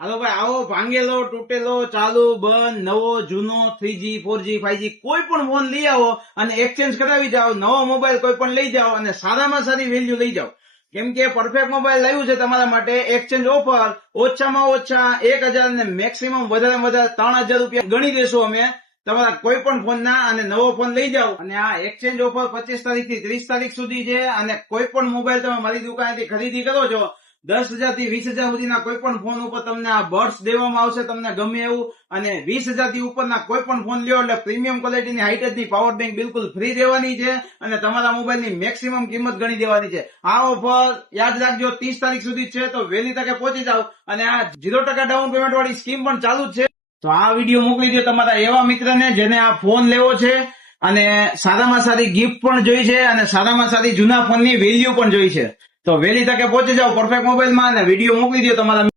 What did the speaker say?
હાલો ભાઈ, આવો ભાંગેલો, તૂટેલો, ચાલુ, બંધ, નવો, જૂનો, 3G 4G 5G કોઈ પણ ફોન લઈ આવો અને એક્સચેન્જ કરાવી જાઓ. નવો મોબાઈલ કોઈ પણ લઈ જાઓ અને સારામાં સારી વેલ્યુ લઈ જાઓ. કેમ કે પરફેક્ટ મોબાઈલ લાવ્યું છે તમારા માટે. એક્સચેન્જ ઓફર ઓછામાં ઓછા 1000 ને મેક્સિમમ વધારે વધારે 3000 રૂપિયા ગણી દેશું અમે તમારા કોઈ પણ ફોન ના. અને નવો ફોન લઈ જાઓ. અને આ એક્સચેન્જ ઓફર 25 તારીખ થી 30 તારીખ સુધી છે. અને કોઈ પણ મોબાઈલ તમે મારી દુકાનેથી ખરીદી કરો છો 10,000 થી 20,000 સુધીના કોઈ પણ ફોન ઉપર તમને આ બર્ડ્સ દેવામાં આવશે, તમને ગમે એવું. અને 20,000 થી ઉપરના કોઈ પણ ફોન લ્યો એટલે પ્રીમિયમ ક્વોલિટીની હાઈટેચની પાવર બેંક બિલકુલ ફ્રી દેવાની છે. અને તમારા મોબાઈલની મેક્સિમમ કિંમત ગણી દેવાની છે. આ ઓફર યાદ રાખજો 30 તારીખ સુધી છે, તો વહેલી તકે પહોંચી જાઓ. અને આ 0% ડાઉન પેમેન્ટ વાળી સ્કીમ પણ ચાલુ જ છે. તો આ વિડીયો મોકલી દો તમારા એવા મિત્રને જેને આ ફોન લેવો છે અને સારામાં સારી ગિફ્ટ પણ જોઈ છે અને સારામાં સારી જૂના ફોનની વેલ્યુ પણ જોઈ છે. તો વહેલી તકે પહોંચી જાઓ પરફેક્ટ મોબાઈલમાં અને વિડીયો મોકલી દો તમારા